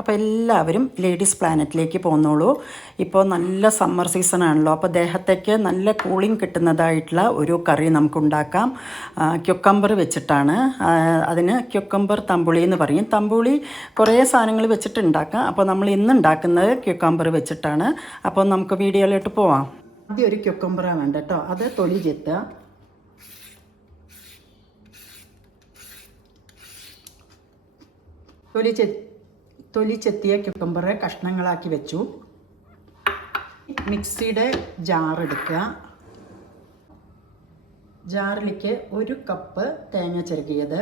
അപ്പോൾ എല്ലാവരും ലേഡീസ് പ്ലാനറ്റിലേക്ക് പോന്നോളൂ. ഇപ്പോൾ നല്ല സമ്മർ സീസൺ ആണല്ലോ, അപ്പോൾ ദേഹത്തേക്ക് നല്ല കൂളിംഗ് കിട്ടുന്നതായിട്ടുള്ള ഒരു കറി നമുക്കുണ്ടാക്കാം. ക്യുക്കമ്പർ വെച്ചിട്ടാണ്. അതിന് ക്യുക്കമ്പർ തമ്പുളി എന്ന് പറയും. തമ്പുളി കുറേ സാധനങ്ങൾ വെച്ചിട്ട് ഉണ്ടാക്കാം. അപ്പോൾ നമ്മൾ ഇന്ന് ഉണ്ടാക്കുന്നത് ക്യുക്കമ്പർ വെച്ചിട്ടാണ്. അപ്പോൾ നമുക്ക് വീഡിയോയിലോട്ട് പോവാം. ആദ്യം ഒരു ക്യുക്കമ്പറാണ് വേണ്ട കേട്ടോ. അത് തൊലി ചെത്തുക. തൊലി ചെത്തിയ ക്യുക്കമ്പറ് കഷ്ണങ്ങളാക്കി വെച്ചു. മിക്സിയുടെ ജാറെടുക്കുക. ജാറിലേക്ക് 1 കപ്പ് തേങ്ങ ചിരകിയത്,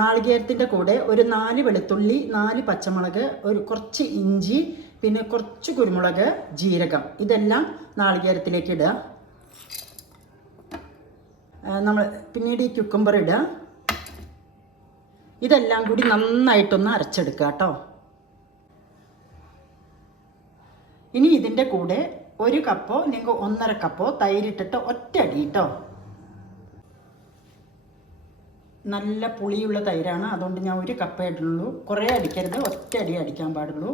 നാളികേരത്തിൻ്റെ കൂടെ ഒരു 4 വെളുത്തുള്ളി, 4 പച്ചമുളക്, കുറച്ച് ഇഞ്ചി, പിന്നെ കുറച്ച് കുരുമുളക്, ജീരകം, ഇതെല്ലാം നാളികേരത്തിലേക്ക് ഇടുക. നമ്മൾ പിന്നീട് ഈ ക്യുക്കമ്പർ ഇടുക. ഇതെല്ലാം കൂടി നന്നായിട്ടൊന്ന് അരച്ചെടുക്കുക കേട്ടോ. ഇനി ഇതിൻ്റെ കൂടെ 1 കപ്പോ അല്ലെങ്കിൽ 1.5 കപ്പോ തൈരിട്ടിട്ട് ഒറ്റ അടി കേട്ടോ. നല്ല പുളിയുള്ള തൈരാണ്, അതുകൊണ്ട് ഞാൻ 1 കപ്പേ ഇടുള്ളൂ. കുറേ അടിക്കരുത്, ഒറ്റ അടി അടിക്കാൻ പാടുള്ളൂ.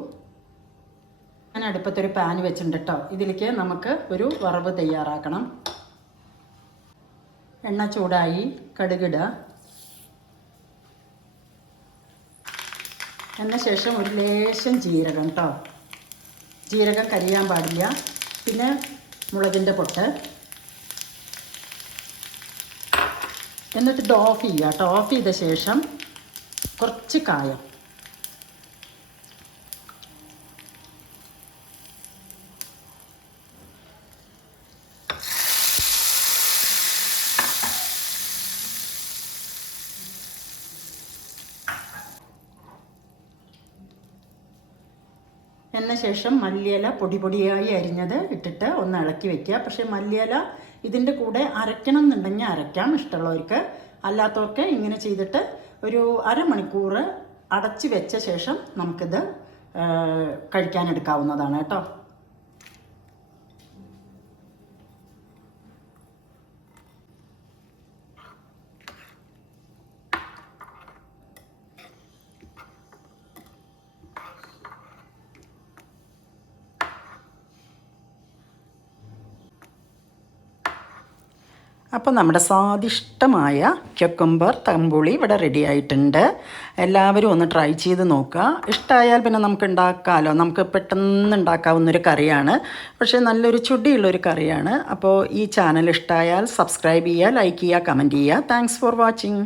ഞാൻ അടുപ്പത്തൊരു പാൻ വെച്ചിട്ടുണ്ട് കേട്ടോ. ഇതിലേക്ക് നമുക്ക് ഒരു വറവ് തയ്യാറാക്കണം. എണ്ണ ചൂടായി, കടുകിടുക. അതിന് ശേഷം ഒരു ലേശം ജീരകം കേട്ടോ. ജീരകം കരിയാൻ പാടില്ല. പിന്നെ മുളകിൻ്റെ പൊട്ട്. എന്നിട്ട് ഇത് ഓഫ് ചെയ്യുക കേട്ടോ. ഓഫ് ചെയ്ത ശേഷം കുറച്ച് കായം. എന്ന ശേഷം മല്ലിയില പൊടിയായി അരിഞ്ഞത് ഇട്ടിട്ട് ഒന്ന് ഇളക്കി വെക്കുക. പക്ഷേ മല്ലിയില ഇതിൻ്റെ കൂടെ അരയ്ക്കണം എന്നുണ്ടെങ്കിൽ അരയ്ക്കാം, ഇഷ്ടമുള്ളവർക്ക്. അല്ലാത്തവർക്ക് ഇങ്ങനെ ചെയ്തിട്ട് ഒരു അരമണിക്കൂർ അടച്ച് വെച്ച ശേഷം നമുക്കിത് കഴിക്കാനെടുക്കാവുന്നതാണ് കേട്ടോ. അപ്പോൾ നമ്മുടെ സ്വാദിഷ്ടമായ ക്യുക്കമ്പർ തമ്പുളി ഇവിടെ റെഡി ആയിട്ടുണ്ട്. എല്ലാവരും ഒന്ന് ട്രൈ ചെയ്ത് നോക്കുക. ഇഷ്ടമായാൽ പിന്നെ നമുക്ക് ഉണ്ടാക്കാമല്ലോ. നമുക്ക് പെട്ടെന്ന് ഉണ്ടാക്കാവുന്നൊരു കറിയാണ്, പക്ഷേ നല്ലൊരു ചുടിയുള്ളൊരു കറിയാണ്. അപ്പോൾ ഈ ചാനൽ ഇഷ്ടമായാൽ സബ്സ്ക്രൈബ് ചെയ്യുക, ലൈക്ക് ചെയ്യുക, കമൻറ്റ് ചെയ്യുക. Thanks for watching.